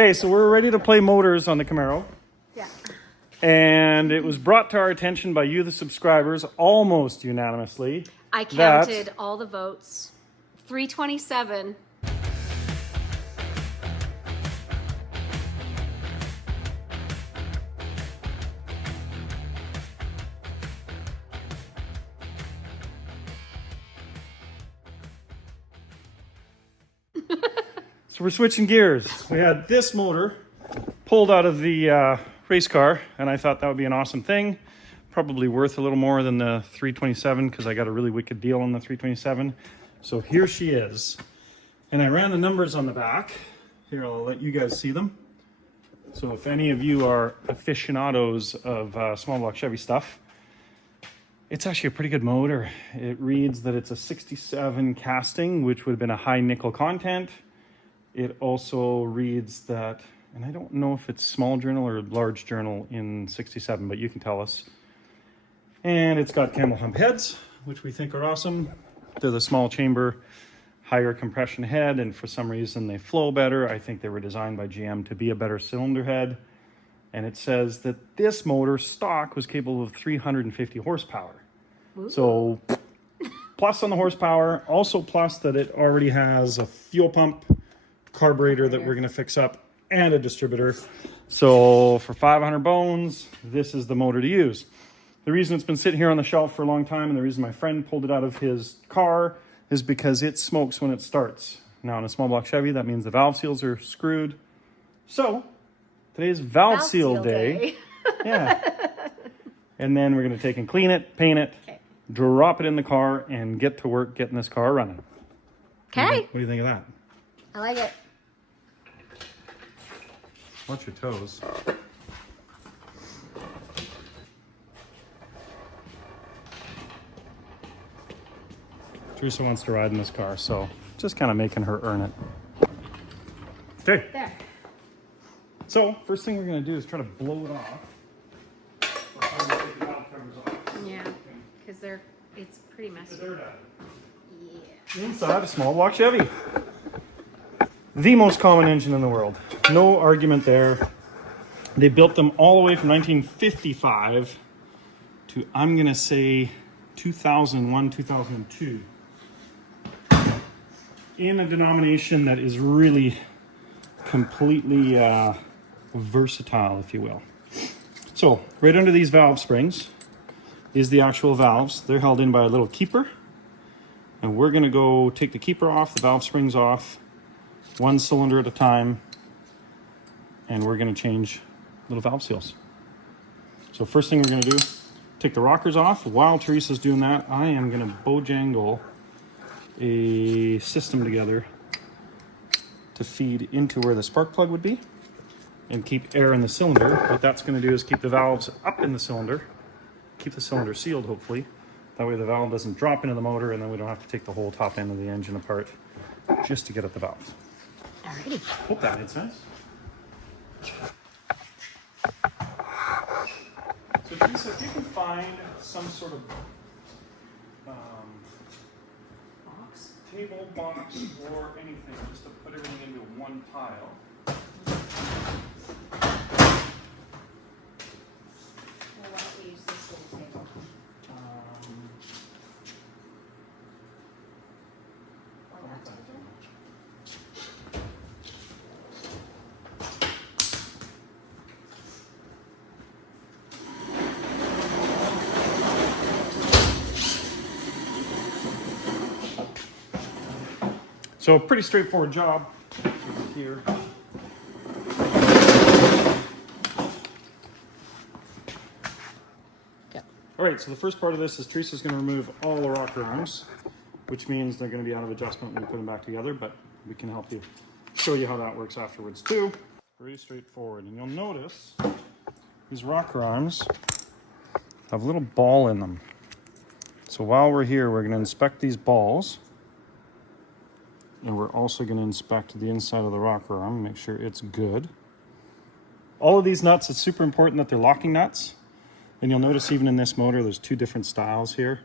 Okay, so we're ready to play motors on the Camaro. Yeah. And it was brought to our attention by you, the subscribers, almost unanimously. I counted all the votes. 327. So we're switching gears. We had this motor pulled out of the race car, and I thought that would be an awesome thing. Probably worth a little more than the 327 because I got a really wicked deal on the 327. So here she is. And I ran the numbers on the back. Here, I'll let you guys see them. So if any of you are aficionados of small block Chevy stuff, it's actually a pretty good motor. It reads that it's a 67 casting, which would have been a high nickel content. It also reads that, and I don't know if it's small journal or large journal in 67, but you can tell us. And it's got camel hump heads, which we think are awesome. They're the small chamber, higher compression head, and for some reason they flow better. I think they were designed by GM to be a better cylinder head. And it says that this motor stock was capable of 350 horsepower. Ooh. So plus on the horsepower, also plus that it already has a fuel pump, carburetor that we're going to fix up, and a distributor. So for 500 bones, this is the motor to use. The reason it's been sitting here on the shelf for a long time, and the reason my friend pulled it out of his car, is because it smokes when it starts. Now in a small block Chevy, that means the valve seals are screwed. So today's valve seal day. Yeah. And then we're going to take and clean it, paint it, drop it in the car, and get to work getting this car running. Okay. What do you think of that? I like it. Watch your toes. Teresa wants to ride in this car, so just kind of making her earn it. Okay. There. So first thing we're going to do is try to blow it off. Yeah, because it's pretty messy. Yeah. Inside a small block Chevy. The most common engine in the world. No argument there. They built them all the way from 1955 to, I'm going to say, 2001, 2002. In a denomination that is really completely versatile, if you will. So, right under these valve springs is the actual valves. They're held in by a little keeper. And we're going to go take the keeper off, the valve springs off, one cylinder at a time, and we're going to change little valve seals. So first thing we're going to do, take the rockers off. While Teresa's doing that, I am going to bojangle a system together to feed into where the spark plug would be and keep air in the cylinder. What that's going to do is keep the valves up in the cylinder, keep the cylinder sealed hopefully. That way the valve doesn't drop into the motor, and then we don't have to take the whole top end of the engine apart just to get at the valve. Alrighty. Hope that made sense. So Teresa, if you can find some sort of Box. table, box, or anything just to put everything into one pile. Well, why don't we use this little table? Or that table? So a pretty straightforward job here. Yep. All right, so the first part of this is Teresa's going to remove all the rocker arms, which means they're going to be out of adjustment when we put them back together, but we can help you show you how that works afterwards too. Pretty straightforward. And you'll notice these rocker arms have a little ball in them. So while we're here, we're going to inspect these balls. And we're also going to inspect the inside of the rocker arm, make sure it's good. All of these nuts, it's super important that they're locking nuts. And you'll notice even in this motor, there's two different styles here.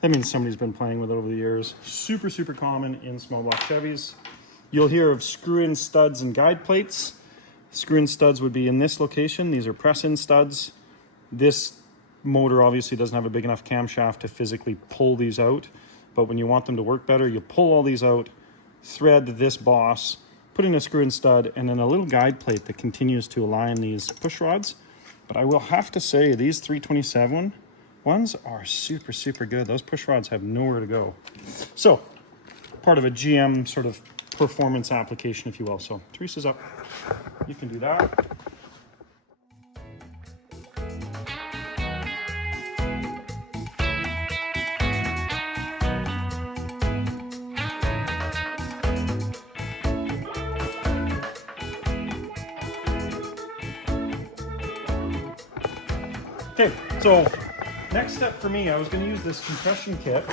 That means somebody's been playing with it over the years. Super, super common in small block Chevys. You'll hear of screw-in studs and guide plates. Screw-in studs would be in this location. These are press-in studs. This motor obviously doesn't have a big enough camshaft to physically pull these out, but when you want them to work better, you pull all these out, thread this boss, put in a screw-in stud, and then a little guide plate that continues to align these push rods. But I will have to say, these 327 ones are super, super good. Those push rods have nowhere to go. So, part of a GM sort of performance application, if you will. So, Teresa's up. You can do that. Okay, so next step for me, I was going to use this compression kit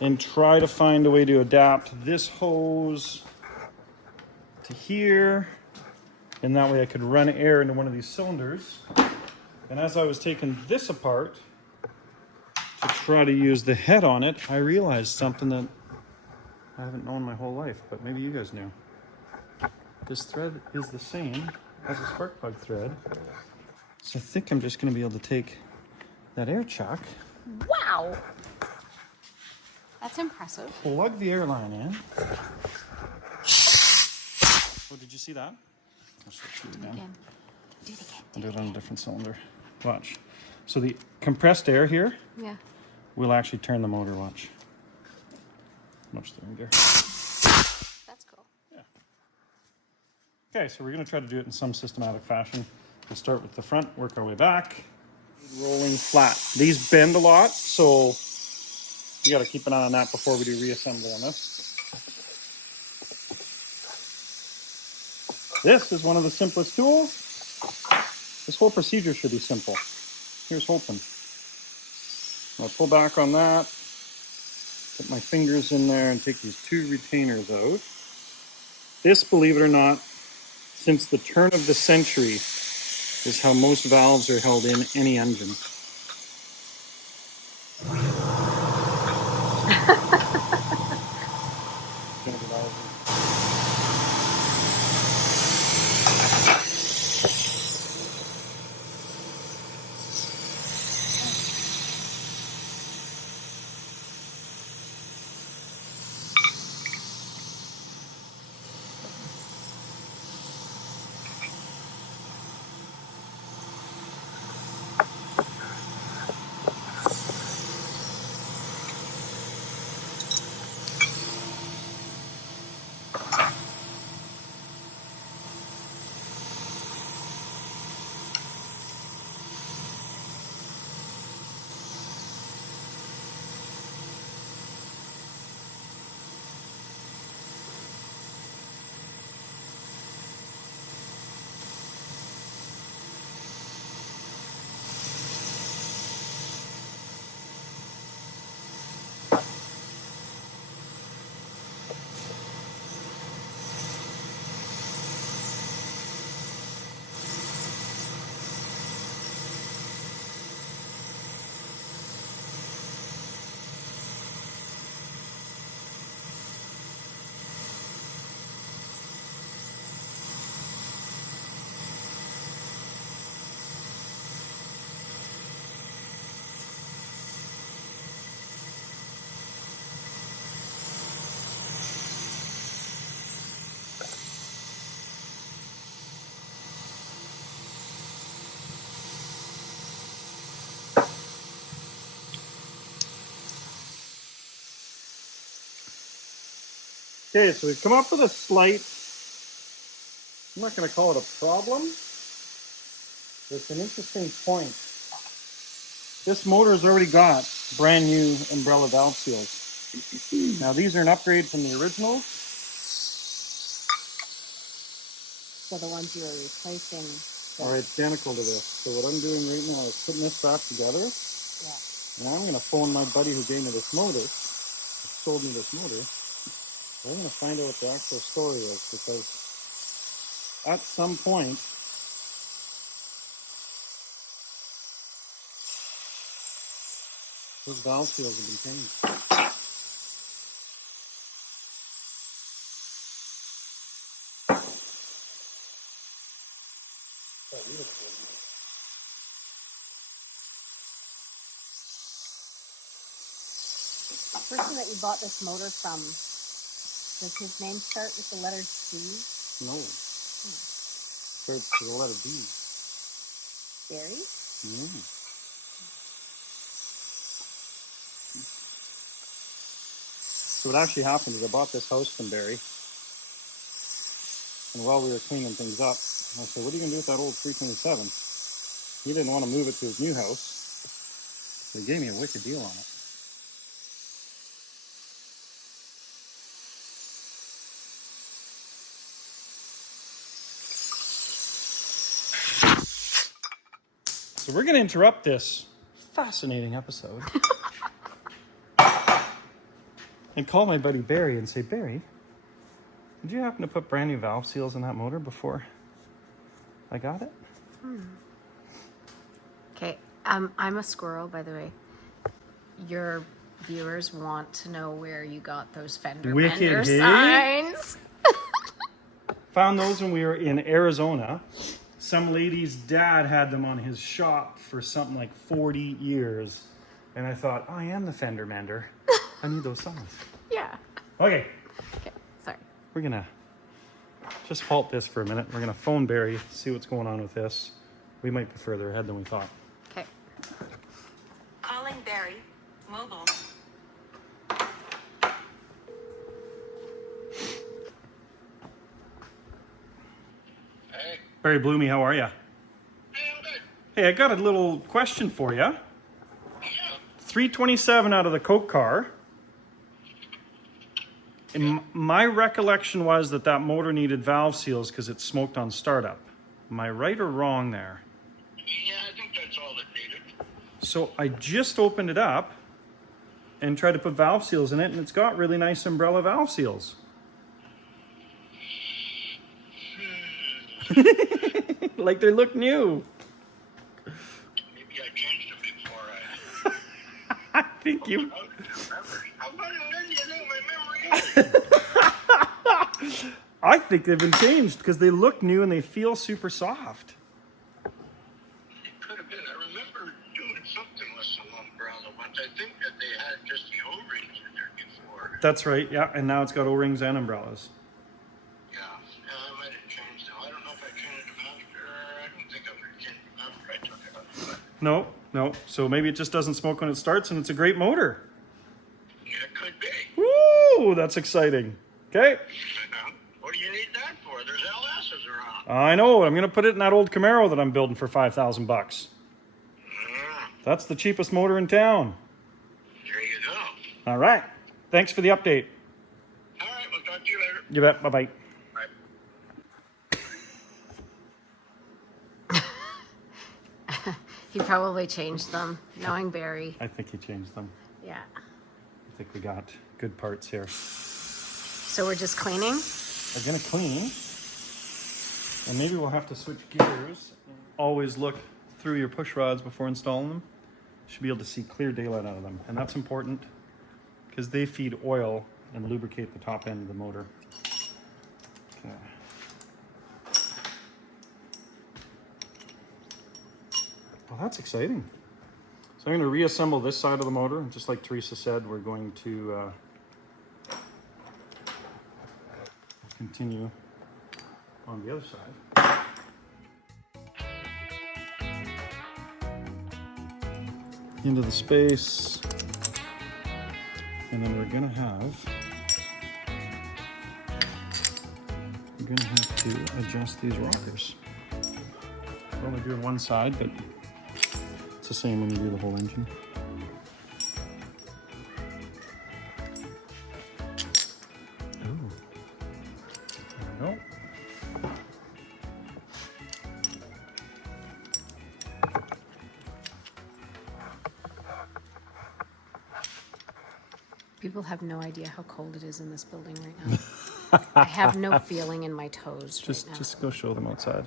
and try to find a way to adapt this hose to here, and that way I could run air into one of these cylinders. And as I was taking this apart to try to use the head on it, I realized something that I haven't known my whole life, but maybe you guys knew. This thread is the same as a spark plug thread. So I think I'm just going to be able to take that air chuck. Wow. That's impressive. Plug the air line in. Oh, did you see that? I'll show it again. Do it again. I'll do it on a different cylinder. Watch. So the compressed air here will actually turn the motor. Watch. Much steering gear. That's cool. Yeah. Okay, so we're going to try to do it in some systematic fashion. We'll start with the front, work our way back. Rolling flat. These bend a lot, so you got to keep an eye on that before we do reassembly on this. This is one of the simplest tools. This whole procedure should be simple. Here's hoping. I'll pull back on that, put my fingers in there and take these two retainers out. This, believe it or not, since the turn of the century, is how most valves are held in any engine. Okay, so we've come up with a slight, I'm not going to call it a problem, but it's an interesting point. This motor has already got brand new umbrella valve seals. Now these are an upgrade from the originals. So the ones you were replacing are identical to this. So what I'm doing right now is putting this back together. And I'm going to phone my buddy who gave me this motor, sold me this motor. I'm going to find out what the actual story is, because at some point, those valve seals have been changed. The person that you bought this motor from, does his name start with the letter C? No. Starts with the letter B. Barry? Yeah. So what actually happened is I bought this house from Barry, and while we were cleaning things up, I said, what are you going to do with that old 327? He didn't want to move it to his new house, so he gave me a wicked deal on it. So we're going to interrupt this fascinating episode and call my buddy Barry and say, Barry, did you happen to put brand new valve seals in that motor before I got it? Okay, I'm a squirrel, by the way. Your viewers want to know where you got those fender Wicked, bender hey? signs. Found those when we were in Arizona. Some lady's dad had them on his shop for something like 40 years. And I thought, I am the fender mender. I need those signs. Yeah. Okay, Okay, sorry. we're going to just halt this for a minute. We're going to phone Barry, see what's going on with this. We might be further ahead than we thought. Okay. Calling Barry. Mobile. Hey, Barry Bloomy, how are you? hey, I'm good. Hey, I got a little question for you. Yeah. 327 out of the Coke car. And my recollection was that that motor needed valve seals because it smoked on startup. Am I right or wrong there? Yeah, I think that's all it needed. So I just opened it up and tried to put valve seals in it, and it's got really nice umbrella valve seals. Like they look new. Maybe I changed them before I... I think you... How good do you think my memory is? I think they've been changed because they look new and they feel super soft. It could have been. I remember doing something with some umbrella once. I think that they had just the O-rings in there before. That's right, yeah, and now it's got O-rings and umbrellas. Yeah, I might have changed them. I don't know if I changed them after. I don't think I would have changed them after I took it out. But No. So maybe it just doesn't smoke when it starts and it's a great motor. yeah, it could be. Woo! That's exciting. Okay. What do you need that for? There's LSs around. I know. I'm going to put it in that old Camaro that I'm building for $5,000. Ah, That's the cheapest motor in town. there you go. All right. Thanks for the update. All right, we'll talk to you later. You bet. Bye-bye. Bye. He probably changed them, knowing Barry. I think he changed them. Yeah. I think we got good parts here. So we're just cleaning? We're going to clean. And maybe we'll have to switch gears. Always look through your push rods before installing them. Should be able to see clear daylight out of them. And that's important because they feed oil and lubricate the top end of the motor. Okay. Well, that's exciting. So I'm going to reassemble this side of the motor. And just like Teresa said, we're going to continue on the other side. Into the space. And then we're going to have to adjust these rockers. We're only doing one side, but it's the same when you do the whole engine. Ooh. There we go. People have no idea how cold it is in this building right now. I have no feeling in my toes right now. Just go show them outside.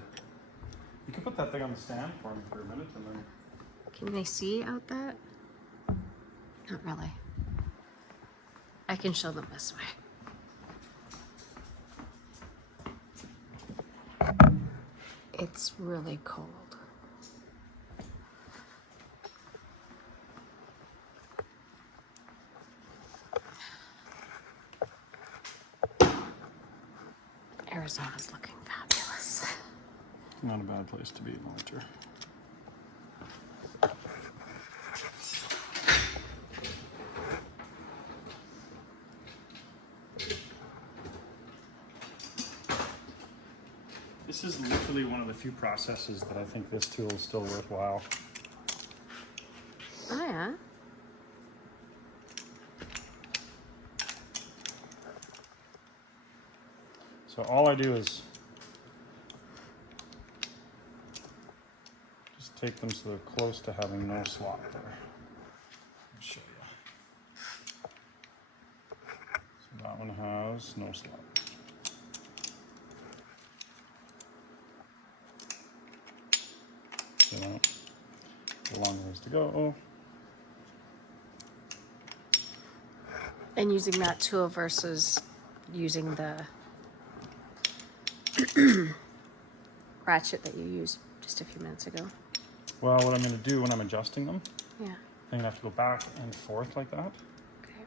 You can put that thing on the stand for me for a minute and then... Can they see out that? Not really. I can show them this way. It's really cold. Arizona's looking fabulous. Not a bad place to be in winter. This is literally one of the few processes that I think this tool is still worthwhile. Oh yeah? So all I do is just take them so they're close to having no slop there. I'll show you. So that one has no slop. You know, a long ways to go. And using that tool versus using the ratchet that you used just a few minutes ago. Well, what I'm going to do when I'm adjusting them, Yeah. I'm going to have to go back and forth like that. Okay.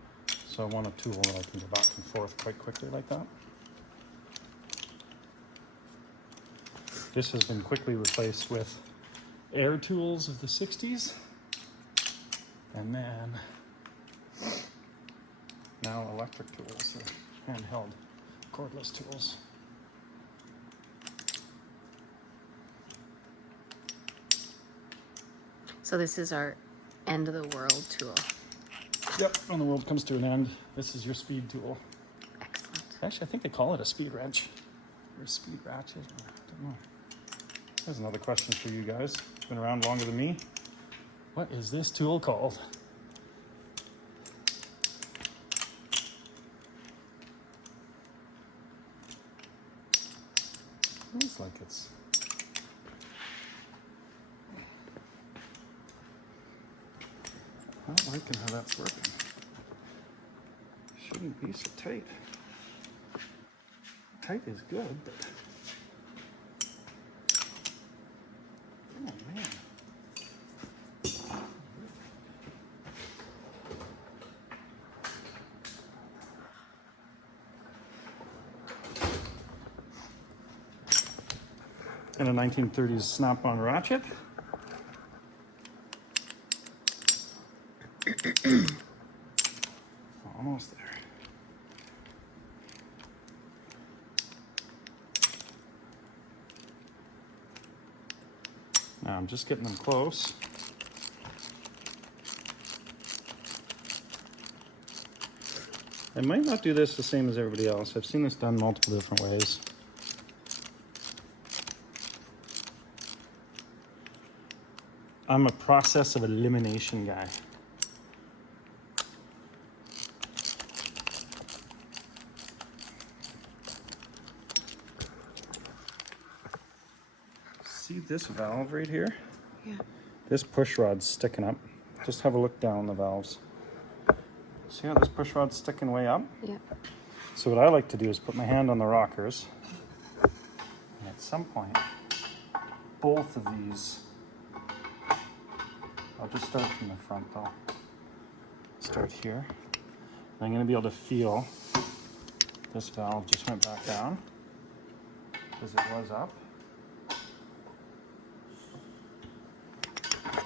So I want a tool that I can go back and forth quite quickly like that. This has been quickly replaced with air tools of the 60s. And then now electric tools, or handheld cordless tools. So this is our end of the world tool. Yep, when the world comes to an end, this is your speed tool. Excellent. Actually, I think they call it a speed wrench or a speed ratchet. I don't know. There's another question for you guys. It's been around longer than me. What is this tool called? Looks like it's... I'm not liking how that's working. Shouldn't be so tight. Tight is good, but... Oh, man. And a 1930s snap-on ratchet. Almost there. Now I'm just getting them close. I might not do this the same as everybody else. I've seen this done multiple different ways. I'm a process of elimination guy. See this valve right here? Yeah. This push rod's sticking up. Just have a look down the valves. See how this push rod's sticking way up? Yeah. So what I like to do is put my hand on the rockers. And at some point, both of these, I'll just start from the front though. Start here. And I'm gonna be able to feel this valve just went back down because it was up.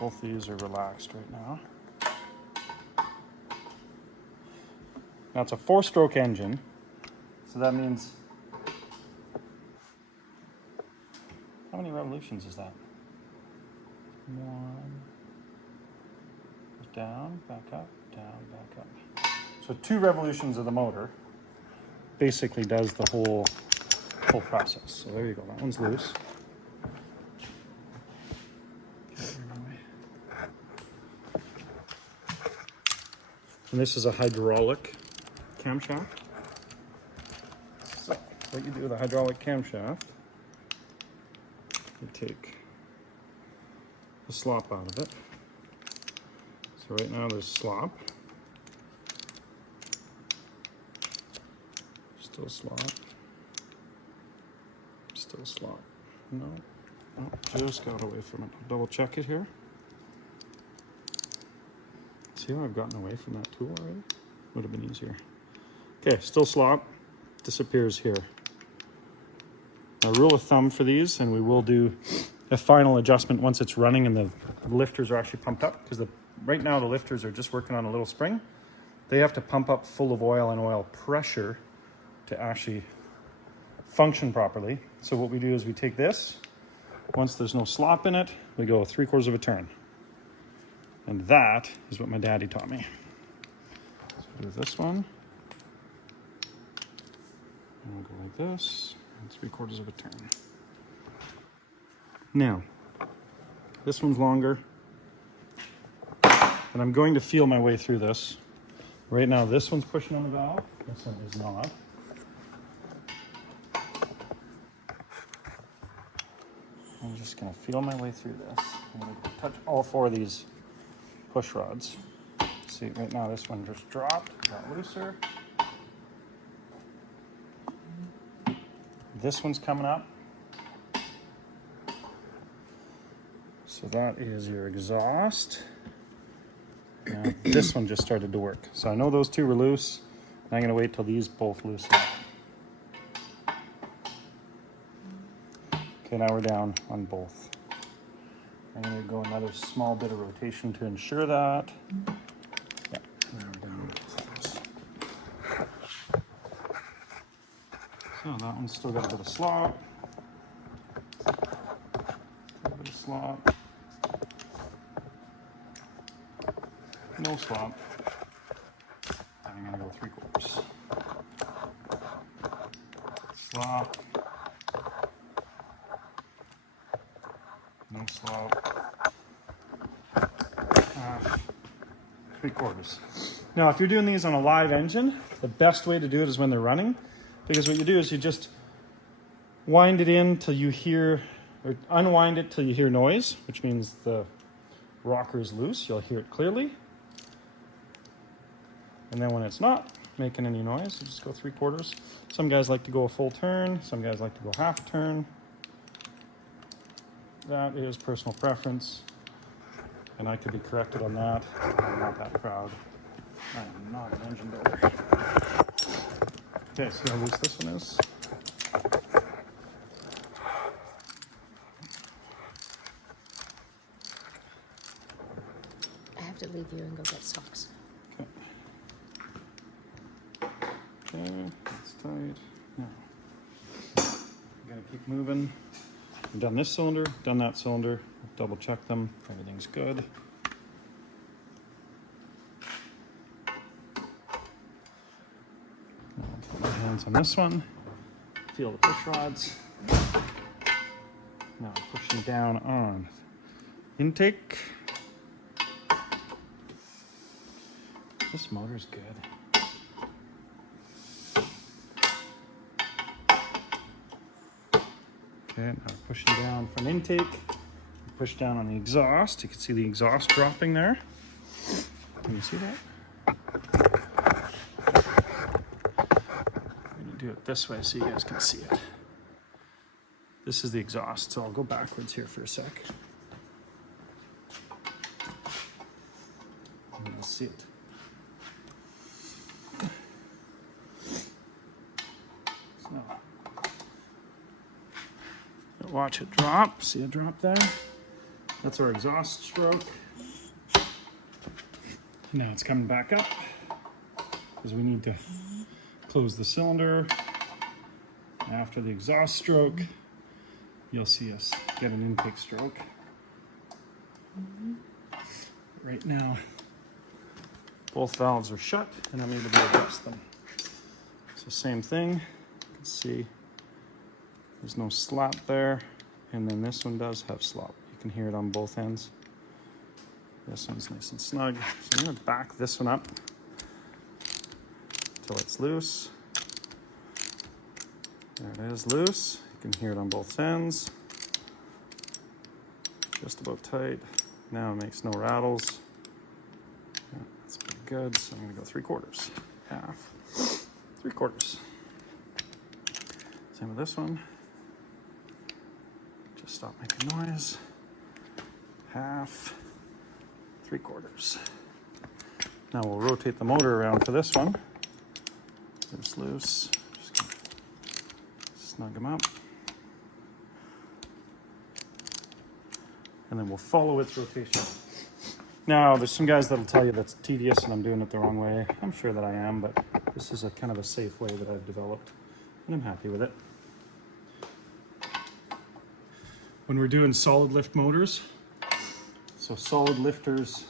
Both these are relaxed right now. Now it's a 4-stroke engine, so that means, how many revolutions is that? 1, down, back up, down, back up. So 2 revolutions of the motor basically does the whole process. So there you go, that one's loose. And this is a hydraulic camshaft. So what you do with a hydraulic camshaft, you take the slop out of it. So right now there's slop. Still slop. Still slop. No. Oh, just got away from it. I'll double check it here. See how I've gotten away from that tool already? Would have been easier. Okay, still slop. Disappears here. A rule of thumb for these, and we will do a final adjustment once it's running and the lifters are actually pumped up, because right now the lifters are just working on a little spring. They have to pump up full of oil and oil pressure to actually function properly. So what we do is we take this, once there's no slop in it, we go 3/4 of a turn. And that is what my daddy taught me. So do this one. And we'll go like this, and 3/4 of a turn. Now, this one's longer, and I'm going to feel my way through this. Right now, this one's pushing on the valve, this one is not. I'm just gonna feel my way through this. I'm gonna touch all 4 of these push rods. See, right now this one just dropped, got looser. This one's coming up. So that is your exhaust. Now this one just started to work. So I know those 2 were loose. I'm gonna wait till these both loosen up. Okay, now we're down on both. I'm gonna go another small bit of rotation to ensure that. Yeah, now we're down on both of those. So that one's still got a bit of slop. A bit of slop. No slop. I'm gonna go 3/4. Slop. No slop. Half. 3/4. Now, if you're doing these on a live engine, the best way to do it is when they're running, because what you do is you just wind it in till you hear, or unwind it till you hear noise, which means the rocker is loose. You'll hear it clearly. And then when it's not making any noise, you just go 3/4. Some guys like to go a full turn. Some guys like to go half a turn. That is personal preference. And I could be corrected on that. I'm not that proud. I am not an engine builder. Okay, see how loose this one is? I have to leave you and go get socks. Okay. Okay, that's tight. Now, I'm gonna keep moving. I've done this cylinder, done that cylinder, double check them, everything's good. Now I'll put my hands on this one, feel the push rods. Now I'm pushing down on intake. This motor's good. Okay, now we're pushing down from intake. Push down on the exhaust. You can see the exhaust dropping there. Can you see that? I'm gonna do it this way so you guys can see it. This is the exhaust, so I'll go backwards here for a sec. And you'll see it. Watch it drop. See a drop there? That's our exhaust stroke. Now it's coming back up because we need to close the cylinder. After the exhaust stroke, you'll see us get an intake stroke. Right now, both valves are shut and I'm able to adjust them. So same thing, you can see there's no slop there, and then this one does have slop. You can hear it on both ends. This one's nice and snug. So I'm gonna back this one up until it's loose. There it is, loose. You can hear it on both ends. Just about tight. Now it makes no rattles. Yeah, that's pretty good. So I'm gonna go 3/4, half, 3/4. Same with this one. Just stop making noise. Half, 3/4. Now we'll rotate the motor around for this one. It's loose. Just gonna snug them up. And then we'll follow its rotation. Now, there's some guys that'll tell you that's tedious and I'm doing it the wrong way. I'm sure that I am, but this is a kind of a safe way that I've developed, and I'm happy with it. When we're doing solid lift motors, so solid lifters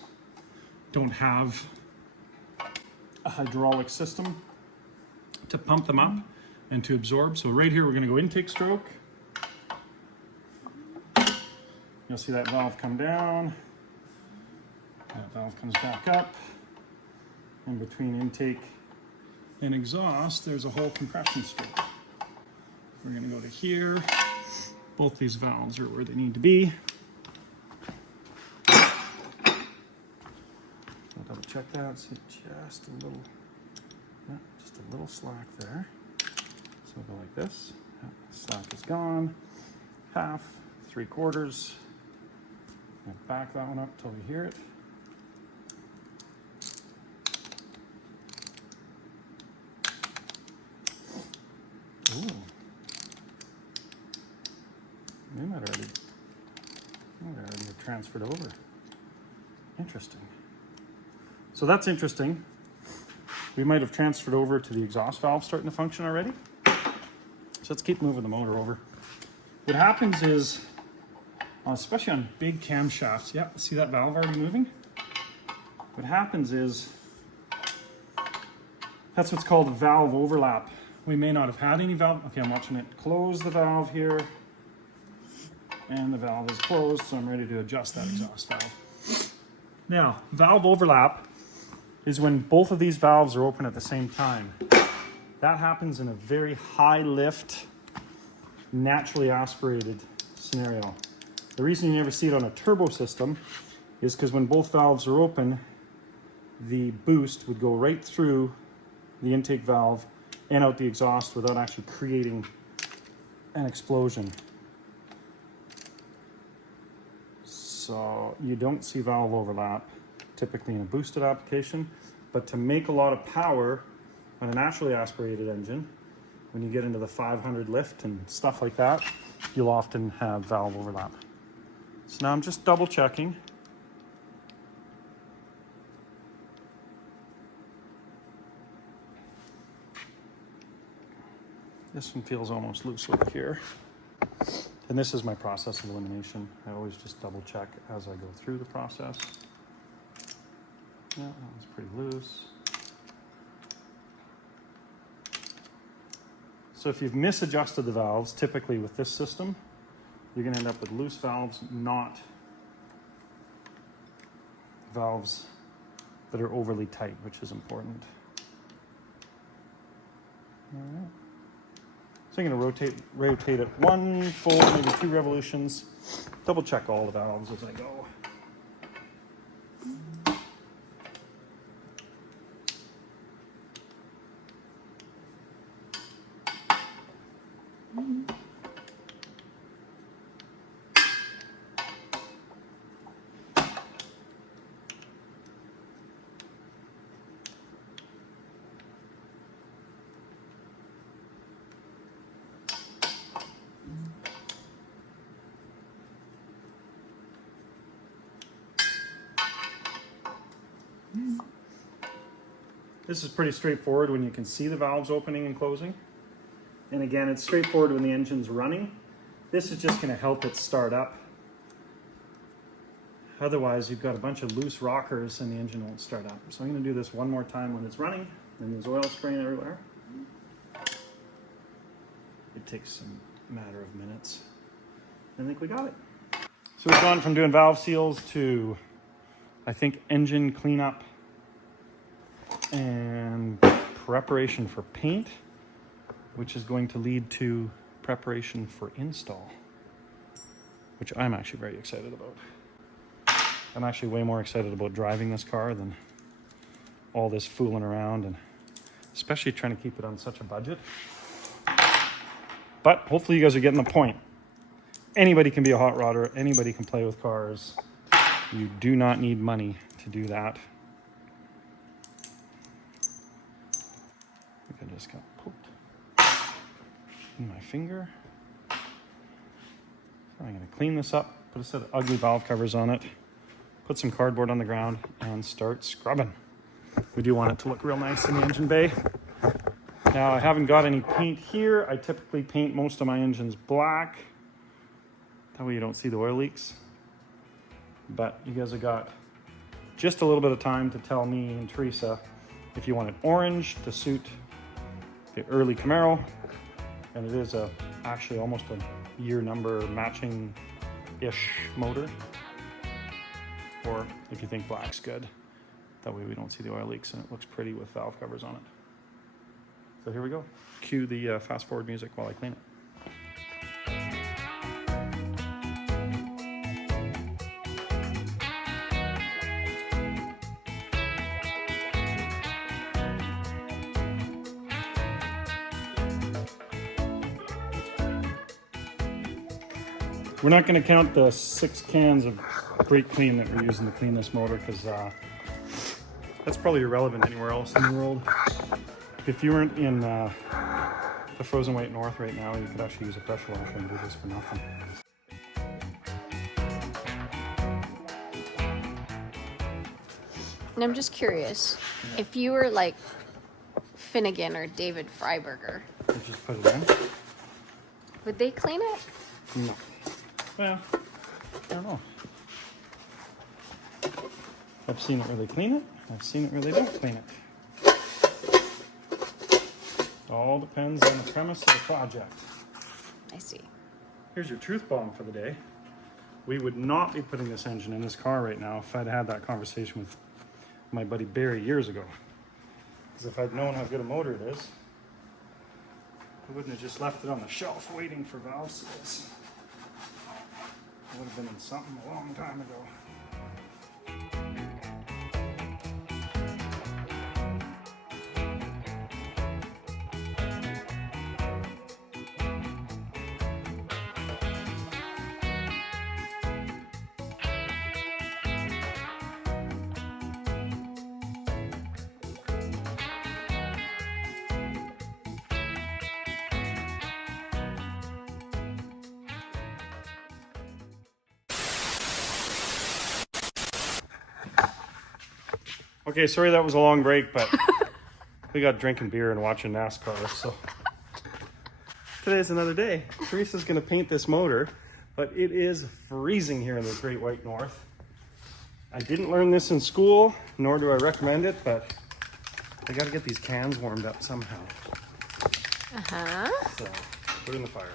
don't have a hydraulic system to pump them up and to absorb. So right here, we're gonna go intake stroke. You'll see that valve come down. That valve comes back up. And between intake and exhaust, there's a whole compression stroke. We're gonna go to here. Both these valves are where they need to be. I'll double check that, see just a little, yeah, just a little slack there. So we'll go like this. Yeah, slack is gone. Half, 3/4. And back that one up till we hear it. Ooh. We might already have transferred over. Interesting. So that's interesting. We might have transferred over to the exhaust valve starting to function already. So let's keep moving the motor over. What happens is, especially on big camshafts, yeah, see that valve already moving? What happens is, that's what's called a valve overlap. We may not have had any valve. Okay, I'm watching it close the valve here. And the valve is closed, so I'm ready to adjust that exhaust valve. Now, valve overlap is when both of these valves are open at the same time. That happens in a very high lift, naturally aspirated scenario. The reason you never see it on a turbo system is because when both valves are open, the boost would go right through the intake valve and out the exhaust without actually creating an explosion. So you don't see valve overlap typically in a boosted application, but to make a lot of power on a naturally aspirated engine, when you get into the 500 lift and stuff like that, you'll often have valve overlap. So now I'm just double checking. This one feels almost loose over here. And this is my process of elimination. I always just double check as I go through the process. Yeah, that one's pretty loose. So if you've misadjusted the valves, typically with this system, you're gonna end up with loose valves, not valves that are overly tight, which is important. All right. So I'm going to rotate it one full, maybe 2 revolutions. Double check all the valves as I go. This is pretty straightforward when you can see the valves opening and closing. And again, it's straightforward when the engine's running. This is just going to help it start up. Otherwise, you've got a bunch of loose rockers and the engine won't start up. So I'm going to do this one more time when it's running, and there's oil spraying everywhere. It takes a matter of minutes. I think we got it. So we've gone from doing valve seals to, I think, engine cleanup and preparation for paint, which is going to lead to preparation for install, which I'm actually very excited about. I'm actually way more excited about driving this car than all this fooling around, and especially trying to keep it on such a budget. But hopefully you guys are getting the point. anybody can be a hot rodder. Anybody can play with cars. You do not need money to do that. I think I just got poked in my finger. So I'm going to clean this up, put a set of ugly valve covers on it, put some cardboard on the ground, and start scrubbing. We do want it to look real nice in the engine bay. Now, I haven't got any paint here. I typically paint most of my engines black. That way you don't see the oil leaks. But you guys have got just a little bit of time to tell me and Teresa if you want it orange to suit the early Camaro. And it is actually almost a year number matching-ish motor. Or if you think black's good. That way we don't see the oil leaks and it looks pretty with valve covers on it. So here we go. Cue the fast forward music while I clean it. We're not going to count the 6 cans of brake clean that we're using to clean this motor because that's probably irrelevant anywhere else in the world. If you weren't in the frozen white north right now, you could actually use a pressure washer and do this for nothing. And I'm just curious, if you were like Finnegan or David Freiberger, You just put it in. would they clean it? No. Well, I don't know. I've seen it where they clean it. I've seen it where they don't clean it. All depends on the premise of the project. I see. Here's your truth bomb for the day. We would not be putting this engine in this car right now if I'd had that conversation with my buddy Barry years ago. Because if I'd known how good a motor it is, I wouldn't have just left it on the shelf waiting for valve seals. I would have been in something a long time ago. Okay, sorry that was a long break, but we got drinking beer and watching NASCAR, so today's another day. Teresa's gonna paint this motor, but it is freezing here in the Great White North. I didn't learn this in school, nor do I recommend it, but I gotta get these cans warmed up somehow. Uh-huh. So, put it in the fire.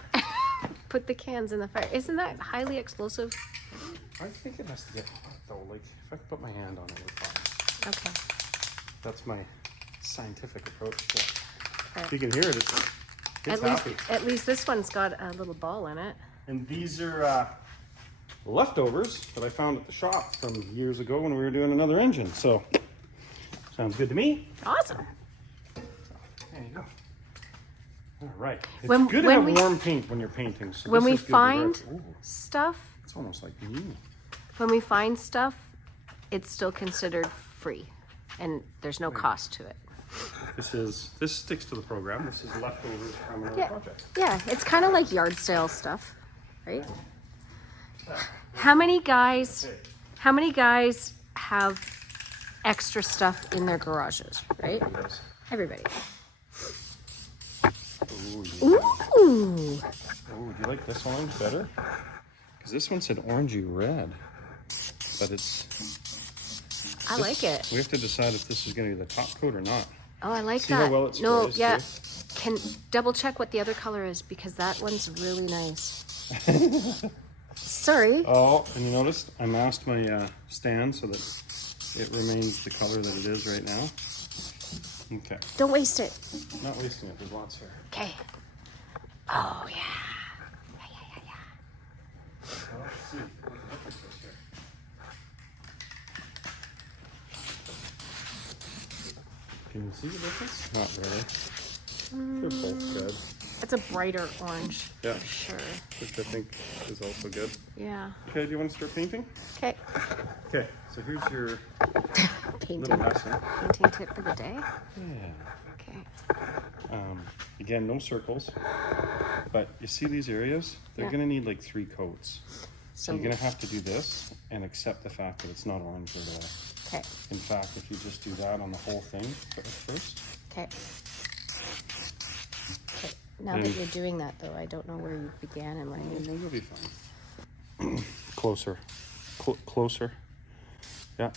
Put the cans in the fire. Isn't that highly explosive? I think it has to get hot though, like if I can put my hand on it, we're fine. Okay. That's my scientific approach to it. Okay. You can hear it, it's happy. At least this one's got a little ball in it. And these are leftovers that I found at the shop from years ago when we were doing another engine. So, sounds good to me. Awesome. There you go. All right. It's When- good to when have we- warm paint when you're painting. So When this we is good find to Ooh, stuff, it's almost like new. when we find stuff, it's still considered free, and there's no cost to it. This sticks to the program. This is leftovers from another project. Yeah, it's kind of like yard sale stuff, right? How many guys have extra stuff in their garages, right? Everybody. Ooh. Oh, do you like this orange better? Because this one said orangey red, but I like it. we have to decide if this is going to be the top coat or not. Oh, I like See that. how well it No, sprays, yeah. too? Can double check what the other color is because that one's really nice. Sorry. Oh, and you noticed I masked my stand so that it remains the color that it is right now. Okay, Don't waste it. not wasting it. There's lots here. Okay. Oh, yeah. Well, let's see. What is this here? Can you see the difference? Not really. They're both good. It's a brighter orange. Yeah. For sure. Which I think is also good. Yeah. Okay, do you want to start painting? Okay. Okay, so here's your Painting. little lesson. Painting tip for the day. Yeah. Okay. Again, no circles. But you see these areas? They're Yeah. gonna need like 3 coats. So So you're gonna have to do this and accept the fact that it's not orange right away. okay. In fact, if you just do that on the whole thing at first. Okay. Okay. Now that you're doing that, though, I don't know where you began and where you. You'll be fine. Closer. Closer. Yeah.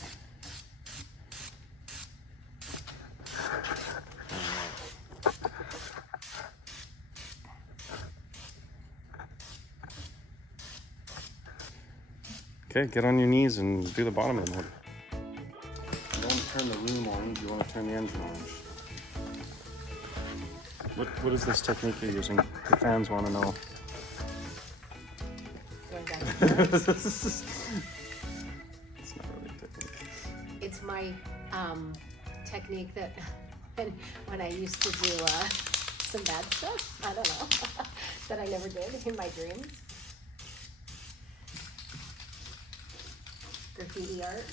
Okay, get on your knees and do the bottom of the motor. You don't want to turn the room orange, you want to turn the engine orange. What is this technique you're using? The fans want to know. It's not really a technique. It's my technique that when I used to do some bad stuff, I don't know, that I never did in my dreams. Graffiti art.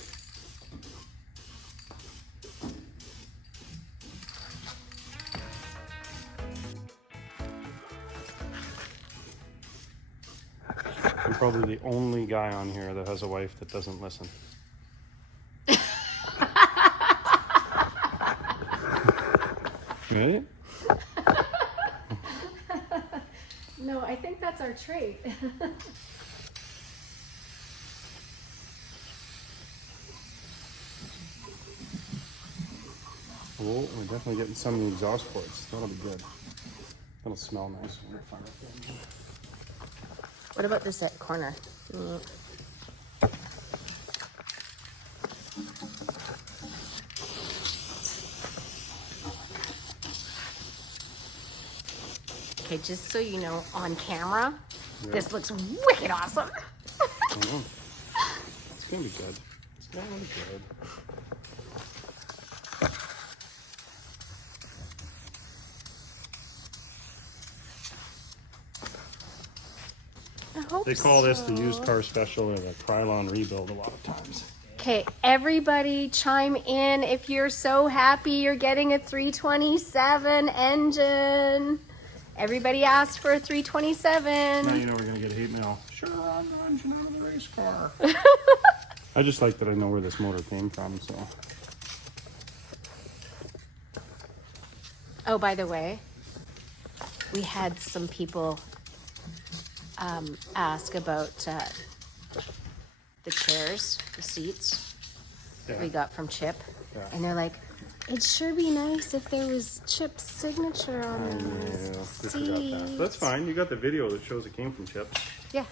I'm probably the only guy on here that has a wife that doesn't listen. Really? No, I think that's our trait. Oh, we're definitely getting some of the exhaust ports. That'll be good. That'll smell nice when we find it. What about this at corner? Okay, just so you know, on camera, this looks wicked awesome. I know. It's gonna be good. It's gonna be good. I hope They call this the used car special or the Krylon rebuild a lot of times. Okay, everybody chime in if you're so happy you're getting a 327 engine. Everybody asked for a 327. Now you know we're gonna get hate mail. Sure, I'm the engine out of the race car. I just like that I know where this motor came from, so. Oh, by the way, we had some people ask about the chairs, the seats Yeah. we got from Chip. Yeah. And they're like, it'd sure be nice if there was Chip's signature on Yeah, these we forgot that. seats. That's fine. You got the video that shows it came from Chips. Yeah.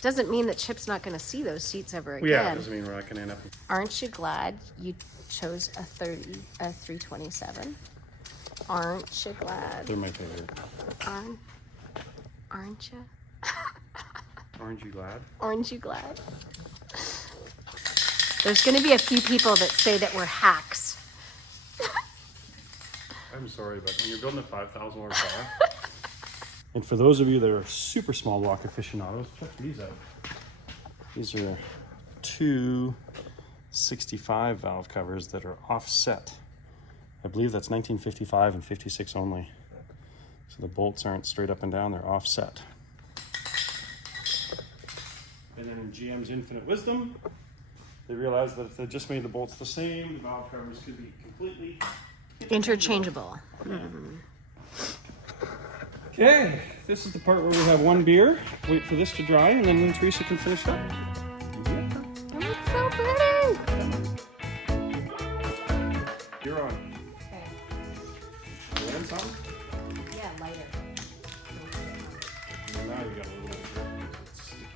Doesn't mean that Chip's not going to see those seats ever again. Well, yeah, it doesn't mean we're not gonna end up. Aren't you glad you chose a 327? Aren't you glad? They're my favorite. Aren't you? Aren't you glad? Aren't you glad? There's going to be a few people that say that we're hacks. I'm sorry, but when you're building a $5,000 car, and for those of you that are super small block aficionados, check these out. These are 2 65 valve covers that are offset. I believe that's 1955 and 56 only. So the bolts aren't straight up and down, they're offset. And then in GM's infinite wisdom, they realized that if they just made the bolts the same, the valve covers could be completely Interchangeable. Okay, this is the part where we have one beer, wait for this to dry, and then Teresa can finish up. It's so pretty. You're on. Okay. You in some? Yeah, lighter. Now you got a little bit of drip because it's sticky.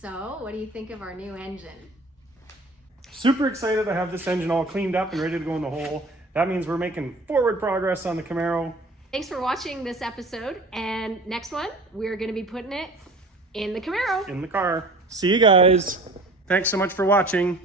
So, what do you think of our new engine? Super excited to have this engine all cleaned up and ready to go in the hole. That means we're making forward progress on the Camaro. Thanks for watching this episode. And next one, we're going to be putting it in the Camaro. In the car. See you guys. Thanks so much for watching.